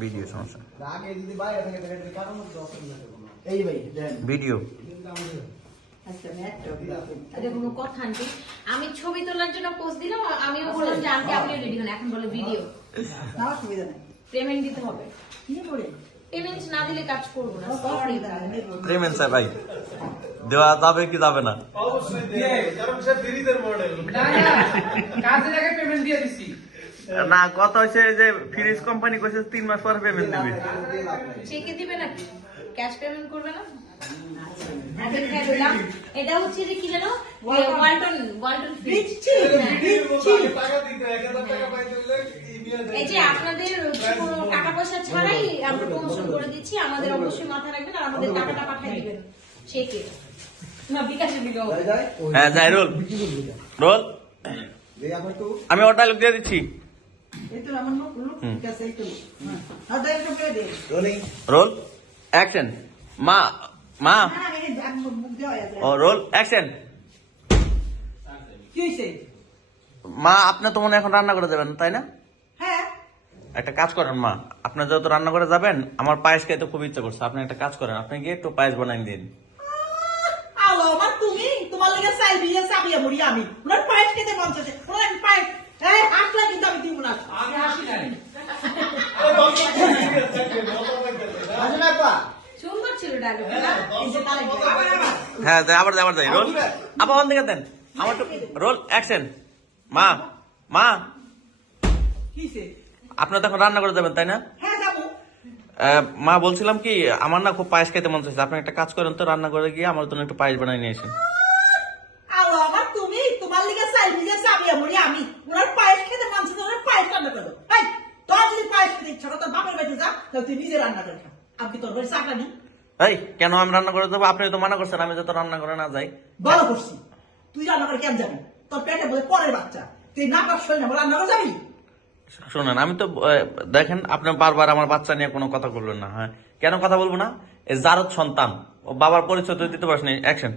Video সমস্যা video কোনো কথা আন্টি, আমি ছবি তোলার জন্য পোস্ট দিলাম, আমিও বললাম যে আন্টি আপনি রেডি হন, এখন বলে ভিডিও। পেমেন্ট দিতে হবে, পেমেন্ট না দিলে কাজ করবো না। পেমেন্ট চাই ভাই, দেওয়া যাবে কি যাবে না? অবশ্যই দিয়ে, কারণ সে ফ্রিজের মডেল। না না, কাজের আগে পেমেন্ট দিয়ে দিছি। না, কথা হচ্ছে যে ফ্রিজ কোম্পানি কইছে 3 মাস পরে পেমেন্ট দিবে। চেকে দিবে নাকি, ক্যাশ পেমেন্ট করবে না? এটা হচ্ছে যে কি জানো, ওয়ালটন ফ্রিজ। এই যে আপনাদের টাকা পয়সা ছাড়াই আমরা প্রমোশন করে দিচ্ছি, আমাদের অবশ্যই মাথা রাখবেন আর আমাদের টাকাটা পাঠিয়ে দিবেন চেকে, না বিকাশে দিবেন। হ্যাঁ যাই, রোল রোল, আমি ওর ডায়লগ দিয়ে দিচ্ছি। Roll action. মা মা ও রোল অ্যাকশন। মা আপনি তো মনে হয় এখন রান্না করে যাবেন তাই না? একটা কাজ করেন মা, আপনি যেহেতু রান্না করে যাবেন, আমার পায়েস খেতে খুব ইচ্ছা করছে, আপনি একটা কাজ করেন, আপনি গিয়ে একটু পায়েস বানাই দিন। হ্যাঁ আবার যাই রোল, আবার অন দিকে দেন আমার রোল অ্যাকশন। মা মা আপনি তো এখন রান্না করে যাবেন তাই না? মা বলছিলাম কি, আমার না খুব পায়েস খেতে মন চাইছে, আপনি একটা কাজ করেন তো, রান্না করে গিয়ে আমার জন্য একটু পায়েস বানাই নিয়ে আসেন। এই কেন আমি রান্না করে দেবো? আপনি তো মানা করছেন আমি যত রান্না করে না যাই। ভালো করছি, তুই রান্না করে কেন যাবি? তোর পেটে বলে পরের বাচ্চা, তুই না পাস না রান্না করে যাবি? শোনেন, আমি তো দেখেন আপনি বারবার আমার বাচ্চা নিয়ে কোনো কথা বলবেন না। হ্যাঁ কেন কথা বলবো না? এই জারদ সন্তান, ও বাবার পরিচয় তো দিতে পারছি না। অ্যাকশন।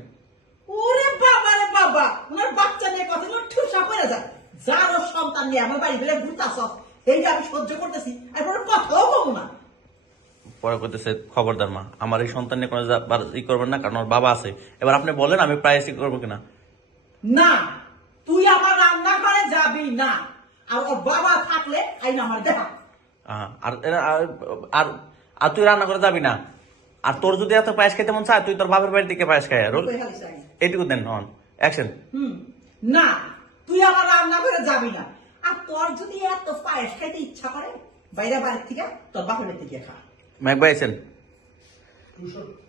ওরে বাবা রে বাবা, ওনার বাচ্চা নিয়ে কথা বলে ঠুসা পড়ে যায়। জারদ সন্তান নিয়ে আমার বাড়ি বেড়ে ঘুরতাছ, এইটা আমি সহ্য করতেছি, আর কোনো কথাও বলবো না। পরে করতেছে খবরদার মা, আমার এই সন্তান নিয়ে কোনো ই করবেন না, কারণ ওর বাবা আছে। এবার আপনি বলেন আমি প্রাইস করবো কিনা। না, তুই আমার রান্নাঘরে যাবি না, আর ওর বাবা থাকলে আইন আমার দেখা। আর আর আর তুই রান্না করে যাবি না, আর তোর যদি এত পায়েস খেতে মন চায় তুই তোর বাপের বাড়ি থেকে পায়েস খাই। রোল এইটুকু দেন অন অ্যাকশন। না, তুই আমার রান্নাঘরে যাবি না, আর তোর যদি এত পায়েস খাইতে ইচ্ছা করে বাইরে বাড়ির থেকে তোর বাপের বাড়ি থেকে খা। ম্যাক ভাই আছেন?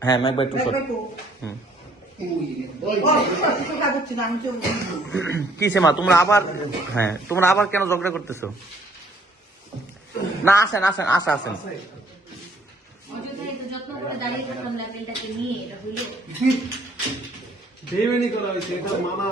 হ্যাঁ ম্যাক ভাই টু শট। কিসে মা তোমরা আবার, হ্যাঁ তোমরা আবার কেন ঝগড়া করতেছো? না আসেন আসেন আসেন আসেন। যত্ন করে দাঁড়িয়ে থাকলাম লেভেলটাকে নিয়ে, এটা হইলো দেবেনি করা হয়েছে, এটা মানা